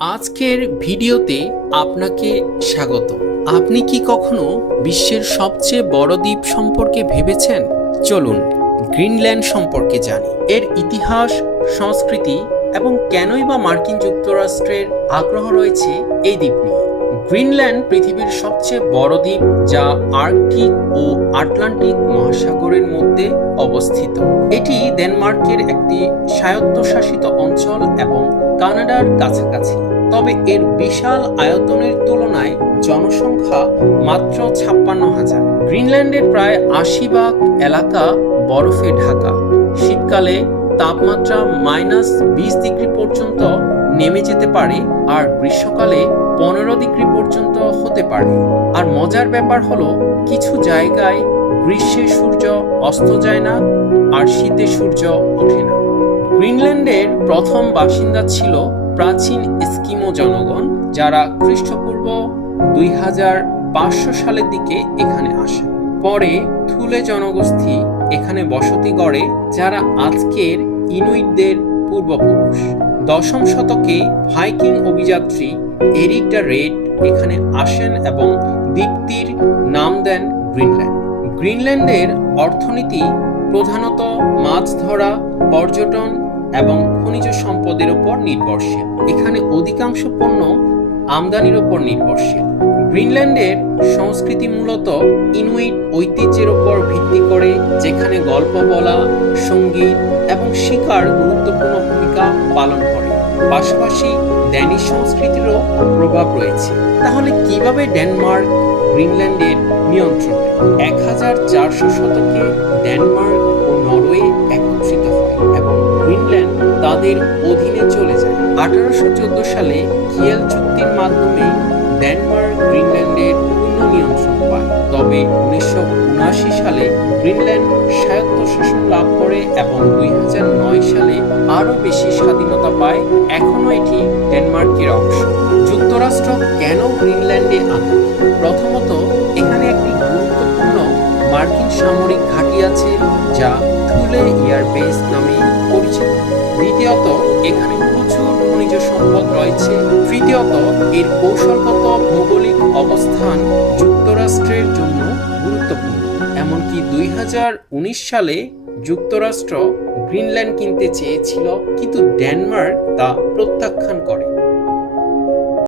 আজকের ভিডিওতে আপনাকে স্বাগত। আপনি কি কখনো বিশ্বের সবচেয়ে বড় দ্বীপ সম্পর্কে ভেবেছেন? চলুন গ্রিনল্যান্ড সম্পর্কে জানি। এর ইতিহাস, সংস্কৃতি এবং কেনই বা মার্কিন যুক্তরাষ্ট্রের আগ্রহ রয়েছে এই দ্বীপ নিয়ে। গ্রিনল্যান্ড পৃথিবীর সবচেয়ে বড় দ্বীপ যা আর্কটিক ও আটলান্টিক মহাসাগরের মধ্যে অবস্থিত। এটি ডেনমার্কের একটি স্বায়ত্তশাসিত অঞ্চল এবং কানাডার কাছাকাছি। তবে এর বিশাল আয়তনের তুলনায় জনসংখ্যা মাত্র ছাপ্পান্ন হাজার। গ্রিনল্যান্ডের প্রায় আশি ভাগ এলাকা বরফে ঢাকা। শীতকালে তাপমাত্রা মাইনাস বিশ ডিগ্রি পর্যন্ত নেমে যেতে পারে আর গ্রীষ্মকালে পনেরো ডিগ্রি পর্যন্ত হতে পারে। আর মজার ব্যাপার হলো, কিছু জায়গায় গ্রীষ্মে সূর্য অস্ত যায় না আর শীতে সূর্য ওঠে না। গ্রিনল্যান্ডের প্রথম বাসিন্দা ছিল প্রাচীন এস্কিমো জনগণ, যারা খ্রিস্টপূর্ব দুই হাজার পাঁচশো সালের দিকে এখানে আসে। পরে থুলে জনগোষ্ঠী এখানে বসতি গড়ে, যারা আজকের ইনুইটদের পূর্বপুরুষ। দশম শতকে ভাইকিং অভিযাত্রী এরিক দ্য রেড এখানে আসেন এবং দ্বীপটির নাম দেন গ্রিনল্যান্ড। গ্রিনল্যান্ডের অর্থনীতি প্রধানত মাছ ধরা, পর্যটন এবং খনিজ সম্পদের উপর নির্ভরশীল। এখানে অধিকাংশ পণ্য আমদানির উপর নির্ভরশীল। গ্রিনল্যান্ডের সংস্কৃতি মূলত ইনুইট ঐতিহ্যের উপর ভিত্তি করে, যেখানে গল্প বলা, সংগীত এবং শিকার গুরুত্বপূর্ণ ভূমিকা পালন করে। পাশাপাশি ড্যানিশ সংস্কৃতিরও প্রভাব রয়েছে। তাহলে কীভাবে ডেনমার্ক গ্রিনল্যান্ডের নিয়ন্ত্রণ এক হাজার চারশো শতকে ডেনমার্ক ও নরওয়ে একত্রিত হয় এবং গ্রিনল্যান্ড তাদের অধীনে চলে যায়। আঠারোশো চোদ্দ সালে কিয়েল চুক্তির মাধ্যমে ডেনমার্ক, গ্রিনল্যান্ডের পূর্ণ নিয়ন্ত্রণ পায়। তবে উনিশশো উনআশি সালে গ্রিনল্যান্ড স্বায়ত্তশাসন লাভ করে এবং দুই নয় সালে আরও বেশি স্বাধীনতা পায়, এখনও এটি ডেনমার্কের অংশ। যুক্তরাষ্ট্র কেন গ্রিনল্যান্ডে আগ্রহী প্রথমত, এখানে একটি গুরুত্বপূর্ণ মার্কিন সামরিক ঘাঁটি আছে, যা থুলে এয়ারবেস নামে পরিচিত। দ্বিতীয়ত, এখানে খনিজ সম্পদ রয়েছে। তৃতীয়ত, এর কৌশলগত ভৌগোলিক অবস্থান যুক্তরাষ্ট্রের জন্য গুরুত্বপূর্ণ। এমনকি দুই হাজার উনিশ সালে যুক্তরাষ্ট্র গ্রিনল্যান্ড কিনতে চেয়েছিল, কিন্তু ডেনমার্ক তা প্রত্যাখ্যান করে।